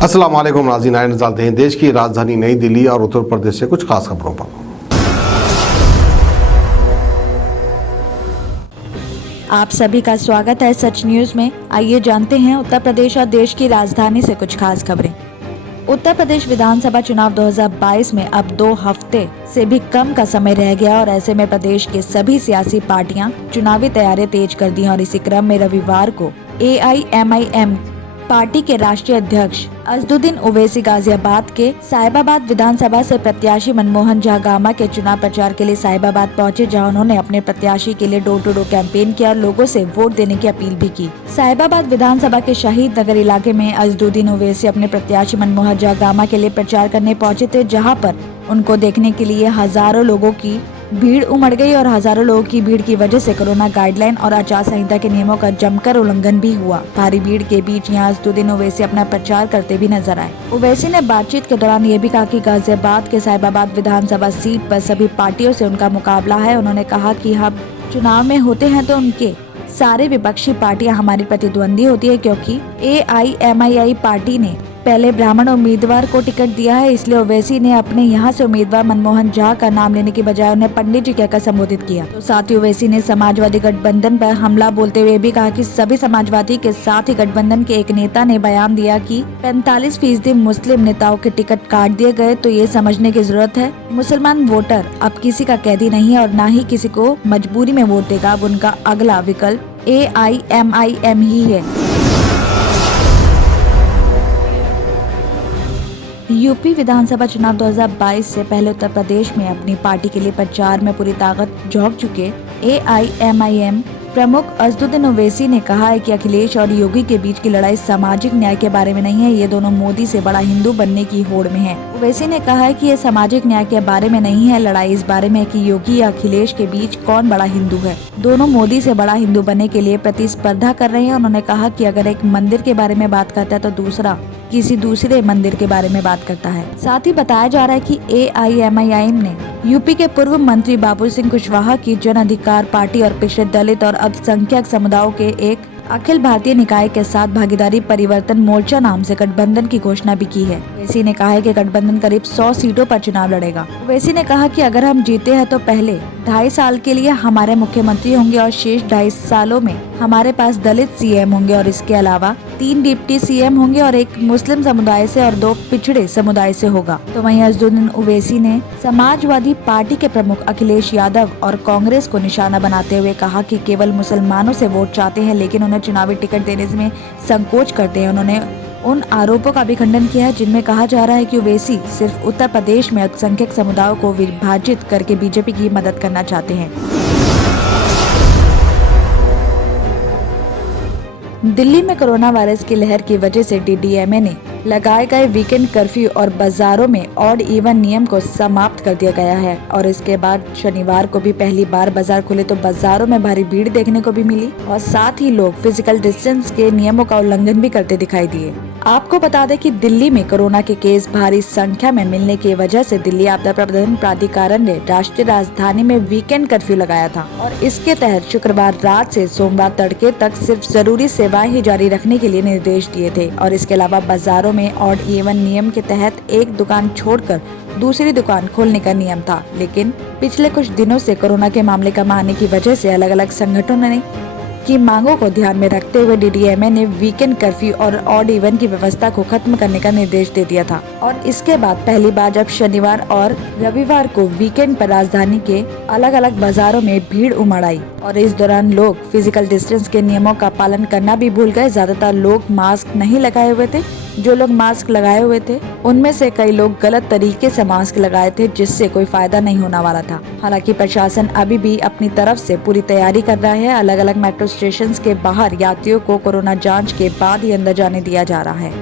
अस्सलाम वालेकुम नाज़रीन, आइए नज़र डालते हैं देश की राजधानी नई दिल्ली और उत्तर प्रदेश से कुछ खास खबरों पर। आप सभी का स्वागत है सच न्यूज में। आइए जानते हैं उत्तर प्रदेश और देश की राजधानी से कुछ खास खबरें। उत्तर प्रदेश विधानसभा चुनाव 2022 में अब 2 हफ्ते से भी कम का समय रह गया और ऐसे में प्रदेश के सभी सियासी पार्टियां चुनावी तैयारियां तेज कर दी हैं और इसी क्रम में रविवार को AIMIM पार्टी के राष्ट्रीय अध्यक्ष असदुद्दीन ओवैसी गाजियाबाद के साहिबाबाद विधानसभा से प्रत्याशी मनमोहन झा गामा के चुनाव प्रचार के लिए साहिबाबाद पहुंचे, जहां उन्होंने अपने प्रत्याशी के लिए डोर टू डोर कैंपेन किया और लोगों से वोट देने की अपील भी की। साहिबाबाद विधानसभा के शहीद नगर इलाके में असदुद्दीन ओवैसी अपने प्रत्याशी मनमोहन झा गामा के लिए प्रचार करने पहुंचे थे, जहाँ पर उनको देखने के लिए हजारों लोगों की भीड़ उमड़ गई और हजारों लोगों की भीड़ की वजह से कोरोना गाइडलाइन और आचार संहिता के नियमों का जमकर उल्लंघन भी हुआ। भारी भीड़ के बीच यहां असदुद्दीन ओवैसी अपना प्रचार करते भी नजर आए। ओवैसी ने बातचीत के दौरान ये भी कहा कि गाजियाबाद के साहिबाबाद विधानसभा सीट पर सभी पार्टियों से उनका मुकाबला है। उन्होंने कहा कि हम चुनाव में होते हैं तो उनके सारे विपक्षी पार्टियां हमारी प्रतिद्वंदी होती है, क्योंकि AIMII पार्टी ने पहले ब्राह्मण उम्मीदवार को टिकट दिया है, इसलिए ओवैसी ने अपने यहाँ से उम्मीदवार मनमोहन झा का नाम लेने की बजाय उन्हें पंडित जी कहकर संबोधित किया। तो साथ ही ओवैसी ने समाजवादी गठबंधन पर हमला बोलते हुए भी कहा कि सभी समाजवादी के साथ ही गठबंधन के एक नेता ने बयान दिया कि 45% मुस्लिम नेताओं के टिकट काट दिए गए, तो ये समझने की जरूरत है मुसलमान वोटर अब किसी का कैदी नहीं है और न ही किसी को मजबूरी में वोट देगा। अब उनका अगला विकल्प AIMIM ही है। यूपी विधानसभा चुनाव 2022 से पहले उत्तर प्रदेश में अपनी पार्टी के लिए प्रचार में पूरी ताकत झोंक चुके AIMIM प्रमुख असदुद्दीन ओवैसी ने कहा है कि अखिलेश और योगी के बीच की लड़ाई सामाजिक न्याय के बारे में नहीं है, ये दोनों मोदी से बड़ा हिंदू बनने की होड़ में है। ओवैसी ने कहा है कि ये सामाजिक न्याय के बारे में नहीं है, लड़ाई इस बारे में है कि योगी या अखिलेश के बीच कौन बड़ा हिंदू है। दोनों मोदी से बड़ा हिंदू बनने के लिए प्रतिस्पर्धा कर रहे हैं। उन्होंने कहा कि अगर एक मंदिर के बारे में बात करता है तो दूसरा किसी दूसरे मंदिर के बारे में बात करता है। साथ ही बताया जा रहा है कि AIMIM ने यूपी के पूर्व मंत्री बाबुल सिंह कुशवाहा की जन अधिकार पार्टी और पिछड़े दलित और अल्पसंख्यक समुदायों के एक अखिल भारतीय निकाय के साथ भागीदारी परिवर्तन मोर्चा नाम से गठबंधन की घोषणा भी की है। ओवैसी ने कहा है कि गठबंधन करीब 100 सीटों पर चुनाव लड़ेगा। ओवैसी ने कहा कि अगर हम जीते हैं तो पहले 2.5 साल के लिए हमारे मुख्यमंत्री होंगे और शेष 2.5 सालों में हमारे पास दलित CM होंगे और इसके अलावा 3 डिप्टी CM होंगे और एक मुस्लिम समुदाय से और 2 पिछड़े समुदाय से होगा। तो वहीं असदुद्दीन ओवैसी ने समाजवादी पार्टी के प्रमुख अखिलेश यादव और कांग्रेस को निशाना बनाते हुए कहा कि केवल मुसलमानों से वोट चाहते हैं, लेकिन उन्हें चुनावी टिकट देने में संकोच करते हैं। उन्होंने उन आरोपों का भी खंडन किया है जिनमें कहा जा रहा है कि ओवैसी सिर्फ उत्तर प्रदेश में अल्पसंख्यक समुदायों को विभाजित करके बीजेपी की मदद करना चाहते हैं। दिल्ली में कोरोना वायरस की लहर की वजह से DDMA ने लगाए गए वीकेंड कर्फ्यू और बाजारों में ऑड इवन नियम को समाप्त कर दिया गया है और इसके बाद शनिवार को भी पहली बार बाजार खुले तो बाजारों में भारी भीड़ देखने को भी मिली और साथ ही लोग फिजिकल डिस्टेंस के नियमों का उल्लंघन भी करते दिखाई दिए। आपको बता दें कि दिल्ली में कोरोना के केस भारी संख्या में मिलने की वजह से दिल्ली आपदा प्रबंधन प्राधिकरण ने राष्ट्रीय राजधानी में वीकेंड कर्फ्यू लगाया था और इसके तहत शुक्रवार रात से सोमवार तड़के तक सिर्फ जरूरी सेवाएं ही जारी रखने के लिए निर्देश दिए थे और इसके अलावा बाजारों में ऑड इवन नियम के तहत एक दुकान छोड़कर दूसरी दुकान खोलने का नियम था। लेकिन पिछले कुछ दिनों से कोरोना के मामले कम आने की वजह से अलग अलग संगठनों की मांगों को ध्यान में रखते हुए DDMA ने वीकेंड कर्फ्यू और ऑड इवन की व्यवस्था को खत्म करने का निर्देश दे दिया था और इसके बाद पहली बार जब शनिवार और रविवार को वीकेंड पर राजधानी के अलग अलग बाजारों में भीड़ उमड़ आई और इस दौरान लोग फिजिकल डिस्टेंस के नियमों का पालन करना भी भूल गए। ज्यादातर लोग मास्क नहीं लगाए हुए थे। जो लोग मास्क लगाए हुए थे उनमें से कई लोग गलत तरीके से मास्क लगाए थे, जिससे कोई फायदा नहीं होने वाला था। हालांकि प्रशासन अभी भी अपनी तरफ से पूरी तैयारी कर रहा है। अलग अलग मेट्रो स्टेशन के बाहर यात्रियों को कोरोना जांच के बाद ही अंदर जाने दिया जा रहा है।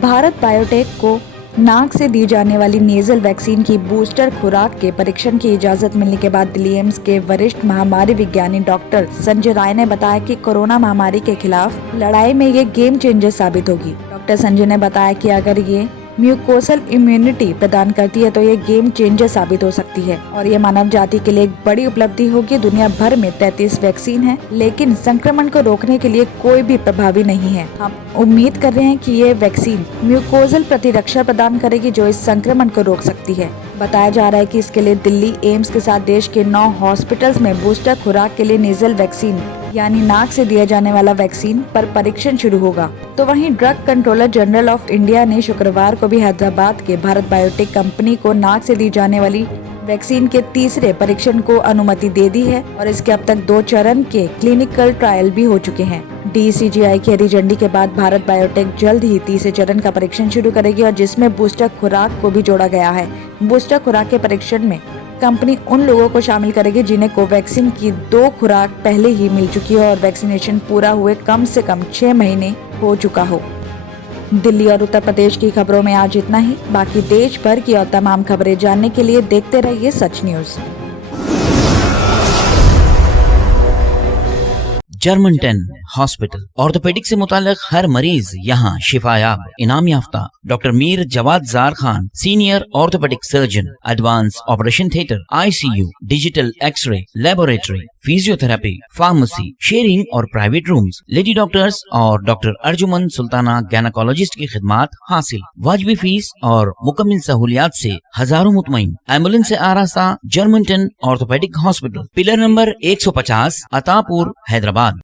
भारत बायोटेक को नाक से दी जाने वाली नेजल वैक्सीन की बूस्टर खुराक के परीक्षण की इजाजत मिलने के बाद दिल्ली एम्स के वरिष्ठ महामारी विज्ञानी डॉक्टर संजय राय ने बताया कि कोरोना महामारी के खिलाफ लड़ाई में ये गेम चेंजर साबित होगी। डॉक्टर संजय ने बताया कि अगर ये म्यूकोसल इम्यूनिटी प्रदान करती है तो ये गेम चेंजर साबित हो सकती है और ये मानव जाति के लिए एक बड़ी उपलब्धि होगी। दुनिया भर में 33 वैक्सीन है, लेकिन संक्रमण को रोकने के लिए कोई भी प्रभावी नहीं है। हम उम्मीद कर रहे हैं कि ये वैक्सीन म्यूकोसल प्रतिरक्षा प्रदान करेगी जो इस संक्रमण को रोक सकती है। बताया जा रहा है कि इसके लिए दिल्ली एम्स के साथ देश के 9 हॉस्पिटल्स में बूस्टर खुराक के लिए नेजल वैक्सीन यानी नाक से दिया जाने वाला वैक्सीन पर परीक्षण शुरू होगा। तो वहीं drug controller general of India ने शुक्रवार को भी हैदराबाद के भारत बायोटेक कंपनी को नाक से दी जाने वाली वैक्सीन के तीसरे परीक्षण को अनुमति दे दी है और इसके अब तक 2 चरण के क्लिनिकल ट्रायल भी हो चुके हैं। DCGI की हरी झंडी के बाद भारत बायोटेक जल्द ही तीसरे चरण का परीक्षण शुरू करेगी और जिसमें बूस्टर खुराक को भी जोड़ा गया है। बूस्टर खुराक के परीक्षण में कंपनी उन लोगों को शामिल करेगी जिन्हें कोवैक्सीन की 2 खुराक पहले ही मिल चुकी है और वैक्सीनेशन पूरा हुए कम से कम 6 महीने हो चुका हो। दिल्ली और उत्तर प्रदेश की खबरों में आज इतना ही। बाकी देश भर की और तमाम खबरें जानने के लिए देखते रहिए Sach news. German 10 hospital orthopaedic से मुताल्लिक हर मरीज यहाँ शिफायाब। इनाम याफ्ता doctor Mir Jawad Zar Khan, senior orthopaedic surgeon, advance operation theatre, ICU, digital x-ray, laboratory, physiotherapy, pharmacy, sharing और प्राइवेट रूम्स, लेडी डॉक्टर्स और डॉक्टर अर्जुमन सुल्ताना गैनाकोलॉजिस्ट की खिदमात हासिल। वाजिबी फीस और मुकम्मल सहूलियात से हजारों मुतमईन। एम्बुलेंस से आरास्ता German 10 orthopaedic hospital, pillar number 150, Attapur, Hyderabad.